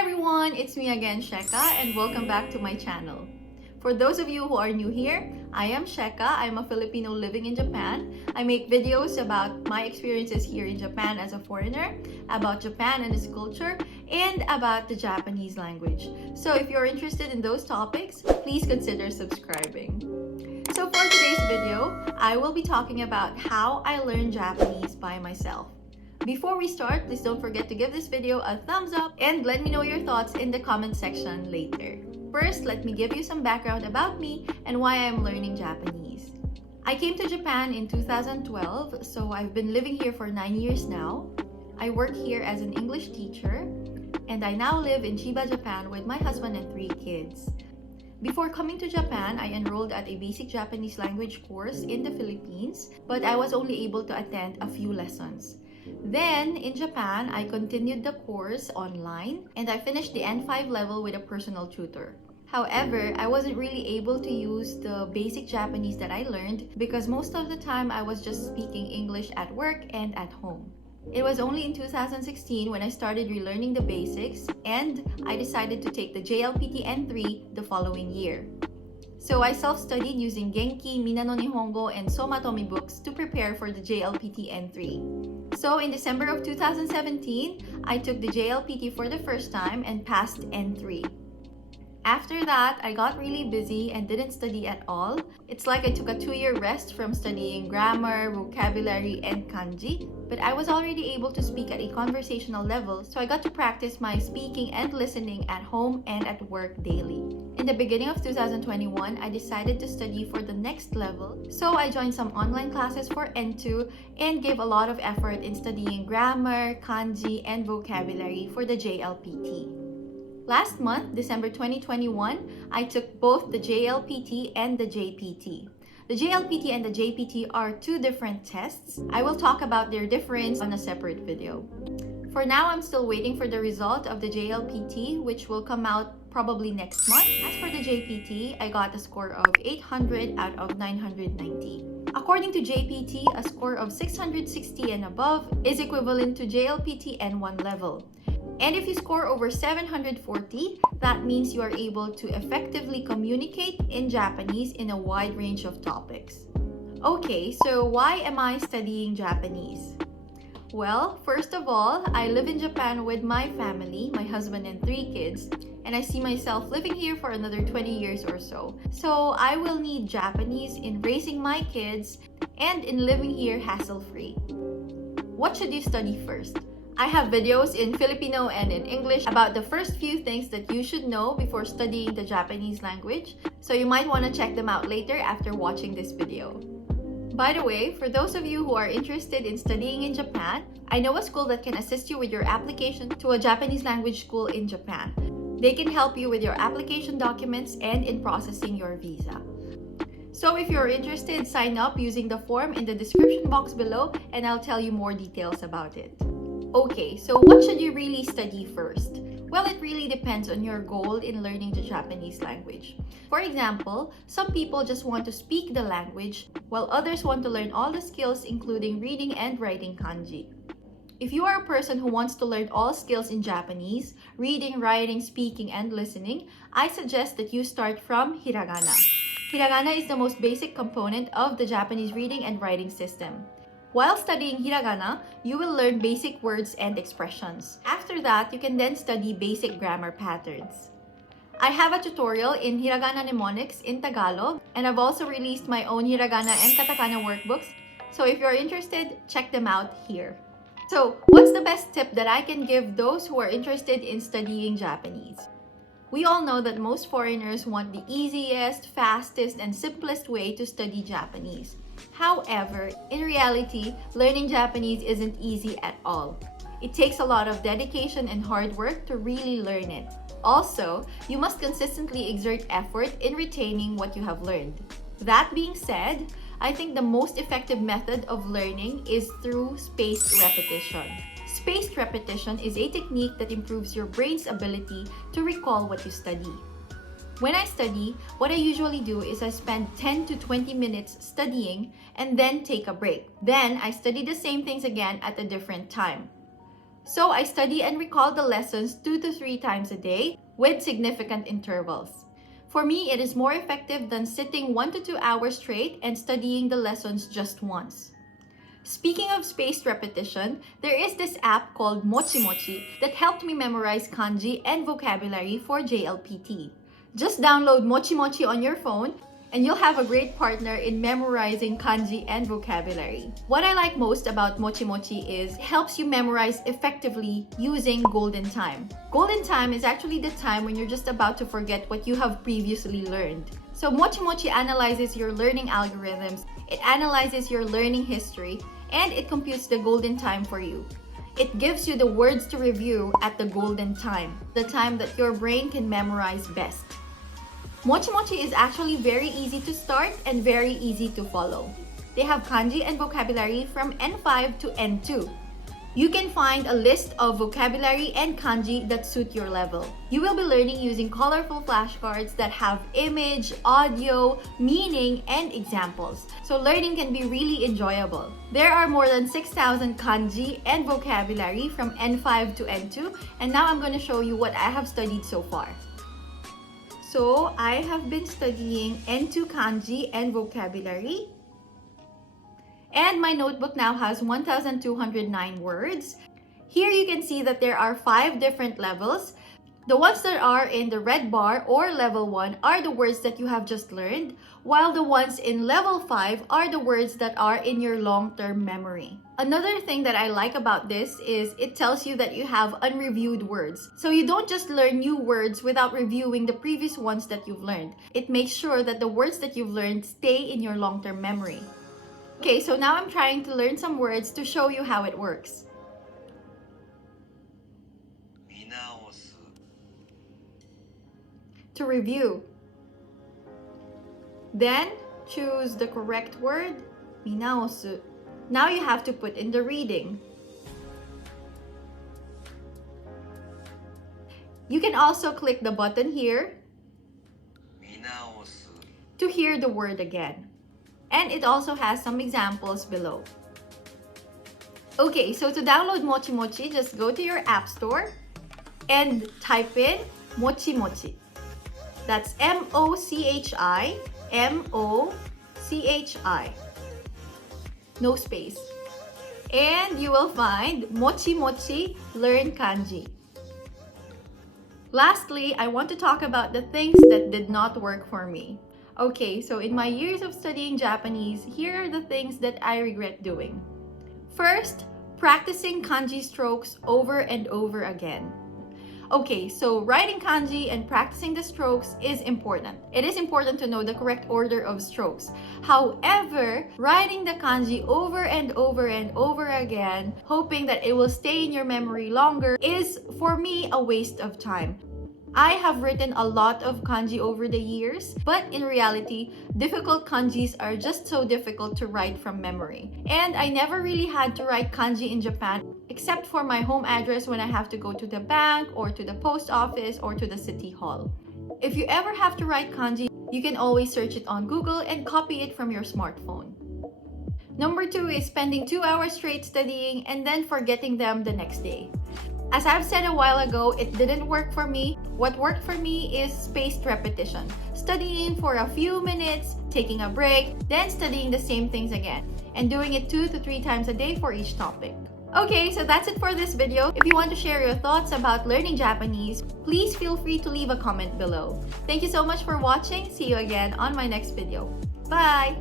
everyone, it's me again, Sheka, and welcome back to my channel. For those of you who are new here, I am Sheka. I'm a Filipino living in Japan. I make videos about my experiences here in Japan as a foreigner, about Japan and its culture, and about the Japanese language. So if you're interested in those topics, please consider subscribing. So for today's video, I will be talking about how I learned Japanese by myself. Before we start, please don't forget to give this video a thumbs up and let me know your thoughts in the comment section later. First, let me give you some background about me and why I'm learning Japanese. I came to Japan in 2012, so I've been living here for 9 years now. I work here as an English teacher, and I now live in Chiba, Japan with my husband and 3 kids. Before coming to Japan, I enrolled at a basic Japanese language course in the Philippines, but I was only able to attend a few lessons. Then, in Japan, I continued the course online and I finished the N5 level with a personal tutor. However, I wasn't really able to use the basic Japanese that I learned because most of the time I was just speaking English at work and at home. It was only in 2016 when I started relearning the basics and I decided to take the JLPT N3 the following year. So I self-studied using Genki, Minano Nihongo, and Somatomi books to prepare for the JLPT N3. So in December of 2017, I took the JLPT for the first time and passed N3. After that, I got really busy and didn't study at all. It's like I took a 2-year rest from studying grammar, vocabulary, and kanji, but I was already able to speak at a conversational level, so I got to practice my speaking and listening at home and at work daily. In the beginning of 2021, I decided to study for the next level, so I joined some online classes for N2 and gave a lot of effort in studying grammar, kanji, and vocabulary for the JLPT. Last month, December 2021, I took both the JLPT and the JPT. The JLPT and the JPT are 2 different tests. I will talk about their difference on a separate video. For now, I'm still waiting for the result of the JLPT, which will come out probably next month. As for the JPT, I got a score of 800 out of 990. According to JPT, a score of 660 and above is equivalent to JLPT N1 level. And if you score over 740, that means you are able to effectively communicate in Japanese in a wide range of topics. Okay, so why am I studying Japanese? Well, first of all, I live in Japan with my family, my husband and 3 kids, and I see myself living here for another 20 years or so. So I will need Japanese in raising my kids and in living here hassle-free. What should you study first? I have videos in Filipino and in English about the first few things that you should know before studying the Japanese language, so you might want to check them out later after watching this video. By the way, for those of you who are interested in studying in Japan, I know a school that can assist you with your application to a Japanese language school in Japan. They can help you with your application documents and in processing your visa. So if you're interested, sign up using the form in the description box below and I'll tell you more details about it. Okay, so what should you really study first? Well, it really depends on your goal in learning the Japanese language. For example, some people just want to speak the language, while others want to learn all the skills including reading and writing kanji. If you are a person who wants to learn all skills in Japanese, reading, writing, speaking, and listening, I suggest that you start from Hiragana. Hiragana is the most basic component of the Japanese reading and writing system. While studying Hiragana, you will learn basic words and expressions. After that, you can then study basic grammar patterns. I have a tutorial in Hiragana mnemonics in Tagalog, and I've also released my own Hiragana and Katakana workbooks, so if you're interested, check them out here. So, what's the best tip that I can give those who are interested in studying Japanese? We all know that most foreigners want the easiest, fastest, and simplest way to study Japanese. However, in reality, learning Japanese isn't easy at all. It takes a lot of dedication and hard work to really learn it. Also, you must consistently exert effort in retaining what you have learned. That being said, I think the most effective method of learning is through spaced repetition. Spaced repetition is a technique that improves your brain's ability to recall what you study. When I study, what I usually do is I spend 10 to 20 minutes studying and then take a break. Then I study the same things again at a different time. So I study and recall the lessons 2 to 3 times a day with significant intervals. For me, it is more effective than sitting 1 to 2 hours straight and studying the lessons just once. Speaking of spaced repetition, there is this app called MOCHIMOCHI that helped me memorize kanji and vocabulary for JLPT. Just download MOCHIMOCHI on your phone and you'll have a great partner in memorizing kanji and vocabulary. What I like most about MOCHIMOCHI is it helps you memorize effectively using golden time. Golden time is actually the time when you're just about to forget what you have previously learned. So MOCHIMOCHI analyzes your learning algorithms, it analyzes your learning history, and it computes the golden time for you. It gives you the words to review at the golden time, the time that your brain can memorize best. MOCHIMOCHI is actually very easy to start and very easy to follow. They have kanji and vocabulary from N5 to N2. You can find a list of vocabulary and kanji that suit your level. You will be learning using colorful flashcards that have image, audio, meaning, and examples. So learning can be really enjoyable. There are more than 6,000 kanji and vocabulary from N5 to N2, and now I'm going to show you what I have studied so far. So I have been studying N2 kanji and vocabulary. And my notebook now has 1,209 words. Here you can see that there are 5 different levels. The ones that are in the red bar or level 1 are the words that you have just learned, while the ones in level 5 are the words that are in your long-term memory. Another thing that I like about this is it tells you that you have unreviewed words. So you don't just learn new words without reviewing the previous ones that you've learned. It makes sure that the words that you've learned stay in your long-term memory. Okay, so now I'm trying to learn some words to show you how it works. To review. Then choose the correct word, minaosu. Now you have to put in the reading. You can also click the button here to hear the word again. And it also has some examples below. Okay, so to download MOCHIMOCHI, just go to your app store and type in MOCHIMOCHI. That's M-O-C-H-I, M-O-C-H-I. No space. And you will find MOCHIMOCHI Learn Kanji. Lastly, I want to talk about the things that did not work for me. Okay, so in my years of studying Japanese, here are the things that I regret doing. First, practicing kanji strokes over and over again. Okay, so writing kanji and practicing the strokes is important. It is important to know the correct order of strokes. However, writing the kanji over and over and over again, hoping that it will stay in your memory longer, is for me a waste of time. I have written a lot of kanji over the years, but in reality, difficult kanjis are just so difficult to write from memory. And I never really had to write kanji in Japan, except for my home address when I have to go to the bank or to the post office or to the city hall. If you ever have to write kanji, you can always search it on Google and copy it from your smartphone. Number 2 is spending 2 hours straight studying and then forgetting them the next day. As I've said a while ago, it didn't work for me. What worked for me is spaced repetition. Studying for a few minutes, taking a break, then studying the same things again, and doing it 2 to 3 times a day for each topic. Okay, so that's it for this video. If you want to share your thoughts about learning Japanese, please feel free to leave a comment below. Thank you so much for watching. See you again on my next video. Bye!